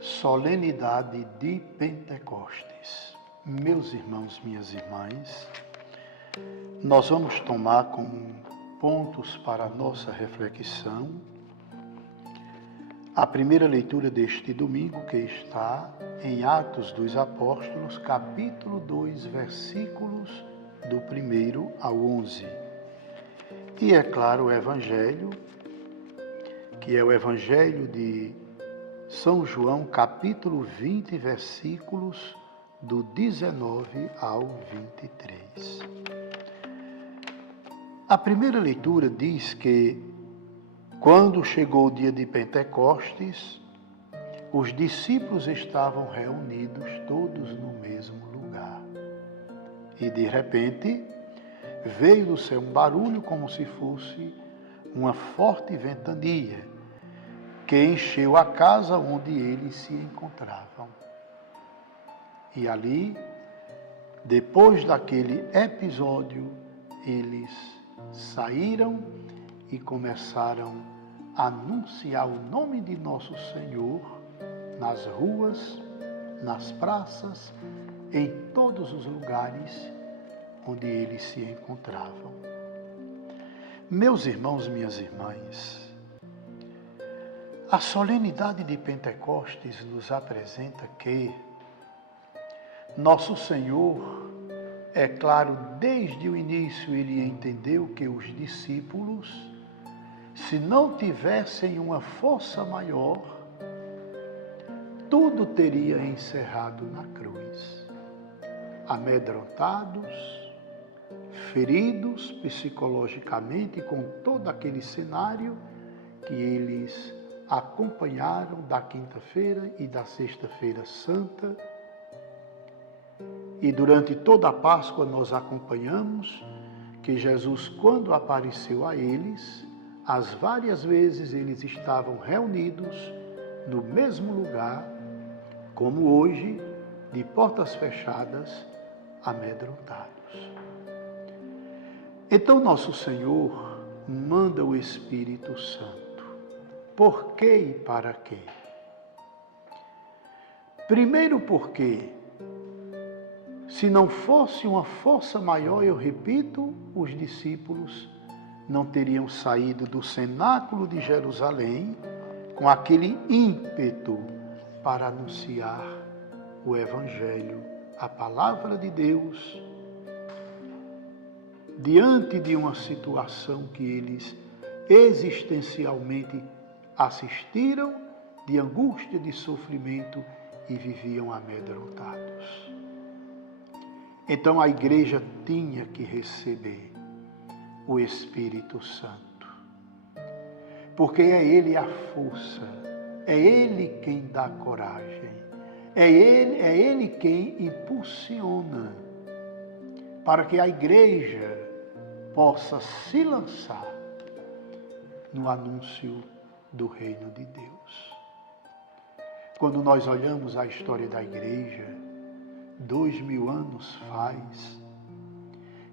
Solenidade de Pentecostes. Meus irmãos, minhas irmãs, nós vamos tomar como pontos para a nossa reflexão a primeira leitura deste domingo, que está em Atos dos Apóstolos, capítulo 2, versículos do 1 ao 11. E é claro, o Evangelho, que é o Evangelho de São João, capítulo 20, versículos do 19 ao 23. A primeira leitura diz que, quando chegou o dia de Pentecostes, os discípulos estavam reunidos todos no mesmo lugar. E, de repente, veio do céu um barulho como se fosse uma forte ventania, que encheu a casa onde eles se encontravam. E ali, depois daquele episódio, eles saíram e começaram a anunciar o nome de nosso Senhor nas ruas, nas praças, em todos os lugares onde eles se encontravam. Meus irmãos, minhas irmãs, a solenidade de Pentecostes nos apresenta que nosso Senhor, é claro, desde o início ele entendeu que os discípulos, se não tivessem uma força maior, tudo teria encerrado na cruz. Amedrontados, feridos psicologicamente com todo aquele cenário que eles acompanharam da quinta-feira e da sexta-feira santa. E durante toda a Páscoa nós acompanhamos que Jesus, quando apareceu a eles, as várias vezes eles estavam reunidos no mesmo lugar, como hoje, de portas fechadas, amedrontados. Então nosso Senhor manda o Espírito Santo. Por quê e para quê? Primeiro porque, se não fosse uma força maior, eu repito, os discípulos não teriam saído do cenáculo de Jerusalém com aquele ímpeto para anunciar o Evangelho, a palavra de Deus, diante de uma situação que eles existencialmente assistiram, de angústia, de sofrimento, e viviam amedrontados. Então a igreja tinha que receber o Espírito Santo, porque é Ele a força, é Ele quem dá coragem, é Ele quem impulsiona para que a igreja possa se lançar no anúncio do reino de Deus. Quando nós olhamos a história da igreja, 2000 anos faz,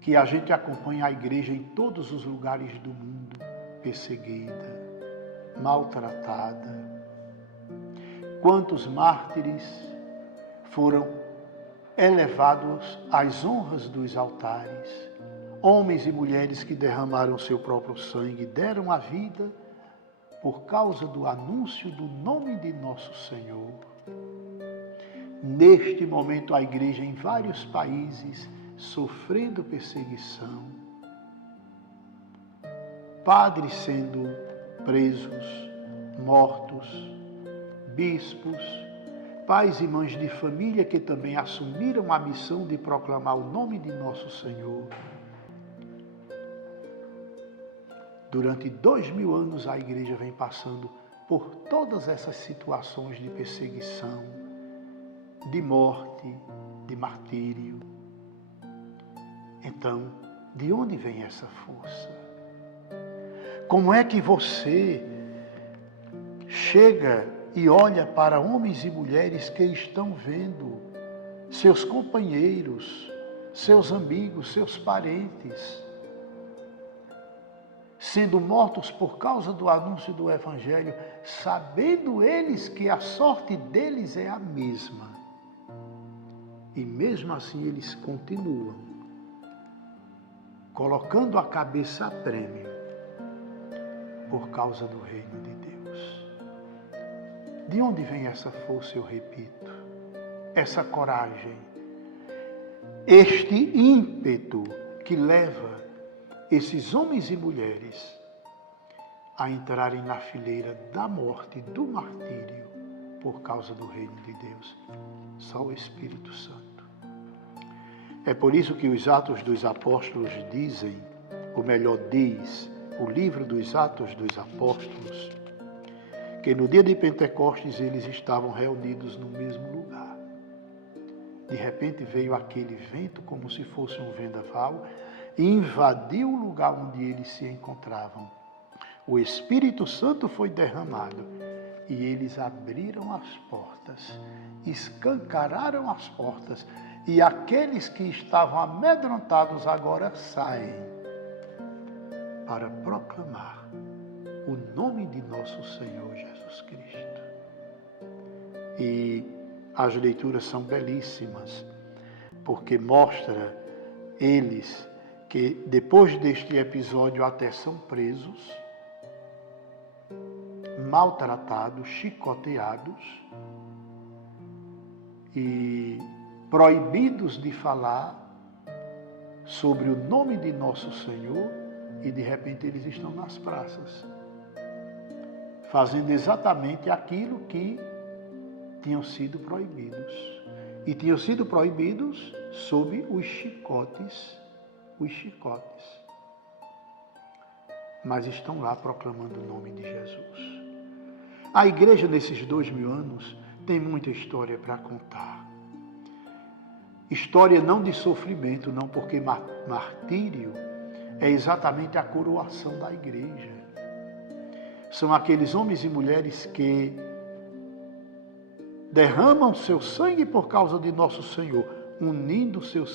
que a gente acompanha a igreja em todos os lugares do mundo, perseguida, maltratada. Quantos mártires foram elevados às honras dos altares, homens e mulheres que derramaram seu próprio sangue, deram a vida por causa do anúncio do nome de nosso Senhor. Neste momento, a igreja em vários países sofrendo perseguição, padres sendo presos, mortos, bispos, pais e mães de família que também assumiram a missão de proclamar o nome de nosso Senhor. Durante 2000 anos a igreja vem passando por todas essas situações de perseguição, de morte, de martírio. Então, de onde vem essa força? Como é que você chega e olha para homens e mulheres que estão vendo seus companheiros, seus amigos, seus parentes sendo mortos por causa do anúncio do Evangelho, sabendo eles que a sorte deles é a mesma. E mesmo assim eles continuam, colocando a cabeça a prêmio por causa do reino de Deus. De onde vem essa força, eu repito, essa coragem, este ímpeto que leva esses homens e mulheres a entrarem na fileira da morte, do martírio, por causa do reino de Deus? Só o Espírito Santo. É por isso que os Atos dos Apóstolos dizem, ou melhor diz, o livro dos Atos dos Apóstolos, que no dia de Pentecostes eles estavam reunidos no mesmo lugar. De repente veio aquele vento como se fosse um vendaval e invadiu o lugar onde eles se encontravam. O Espírito Santo foi derramado e eles abriram as portas, escancararam as portas e aqueles que estavam amedrontados agora saem para proclamar o nome de nosso Senhor Jesus Cristo. E as leituras são belíssimas, porque mostra eles que depois deste episódio até são presos, maltratados, chicoteados e proibidos de falar sobre o nome de nosso Senhor, e de repente eles estão nas praças, fazendo exatamente aquilo que tinham sido proibidos. E tinham sido proibidos sob os chicotes. Mas estão lá proclamando o nome de Jesus. A igreja nesses 2000 anos tem muita história para contar. História não de sofrimento, não, porque martírio é exatamente a coroação da igreja. São aqueles homens e mulheres que derramam seu sangue por causa de nosso Senhor, unindo seu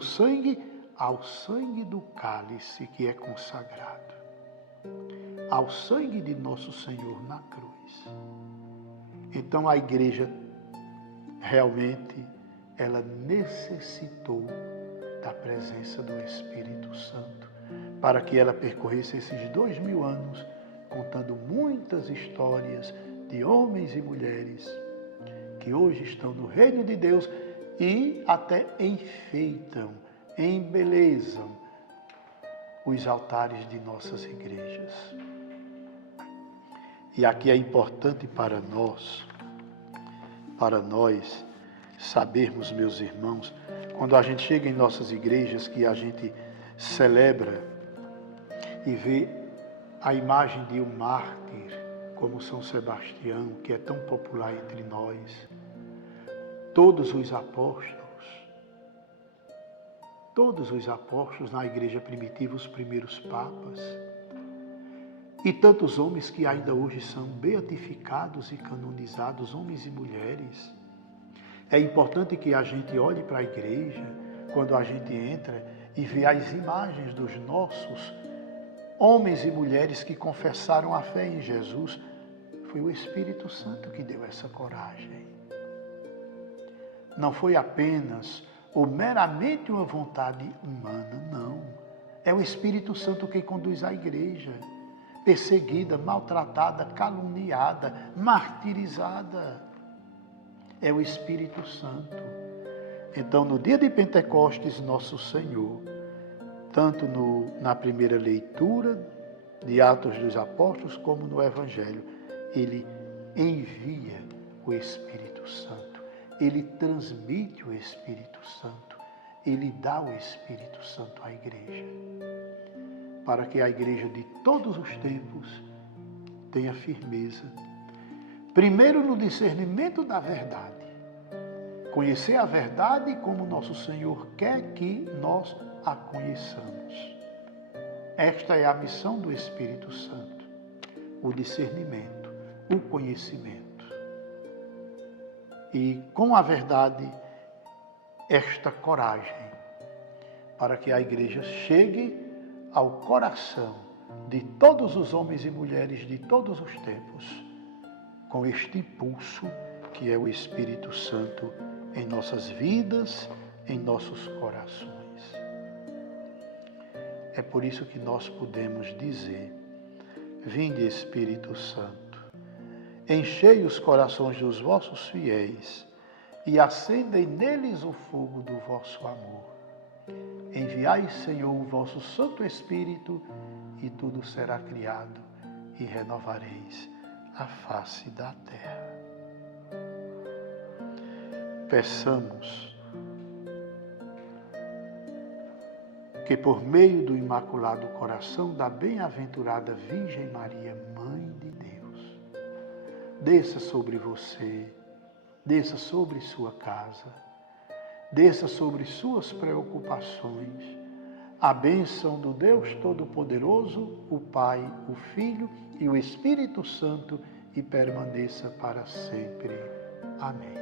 sangue ao sangue do cálice que é consagrado, ao sangue de nosso Senhor na cruz. Então a igreja realmente ela necessitou da presença do Espírito Santo para que ela percorresse esses 2000 anos contando muitas histórias de homens e mulheres que hoje estão no reino de Deus e até enfeitam, embelezam os altares de nossas igrejas. E aqui é importante para nós sabermos, meus irmãos, quando a gente chega em nossas igrejas, que a gente celebra e vê a imagem de um mártir, como São Sebastião, que é tão popular entre nós, todos os apóstolos na igreja primitiva, os primeiros papas, e tantos homens que ainda hoje são beatificados e canonizados, homens e mulheres. É importante que a gente olhe para a igreja, quando a gente entra e vê as imagens dos nossos homens e mulheres que confessaram a fé em Jesus. Foi o Espírito Santo que deu essa coragem. Não foi apenas ou meramente uma vontade humana, não. É o Espírito Santo quem conduz a igreja, perseguida, maltratada, caluniada, martirizada. É o Espírito Santo. Então, no dia de Pentecostes, nosso Senhor, tanto na primeira leitura de Atos dos Apóstolos, como no Evangelho, Ele envia o Espírito Santo. Ele transmite o Espírito Santo. Ele dá o Espírito Santo à igreja, para que a igreja de todos os tempos tenha firmeza. Primeiro, no discernimento da verdade. Conhecer a verdade como nosso Senhor quer que nós a conheçamos. Esta é a missão do Espírito Santo. O discernimento, o conhecimento. E com a verdade, esta coragem, para que a igreja chegue ao coração de todos os homens e mulheres de todos os tempos, com este impulso que é o Espírito Santo em nossas vidas, em nossos corações. É por isso que nós podemos dizer: vinde, Espírito Santo, enchei os corações dos vossos fiéis e acendei neles o fogo do vosso amor. Enviai, Senhor, o vosso Santo Espírito, e tudo será criado, e renovareis a face da terra. Peçamos que por meio do Imaculado Coração da Bem-aventurada Virgem Maria, Mãe de Deus, desça sobre você, desça sobre sua casa, desça sobre suas preocupações, a bênção do Deus Todo-Poderoso, o Pai, o Filho e o Espírito Santo, e permaneça para sempre. Amém.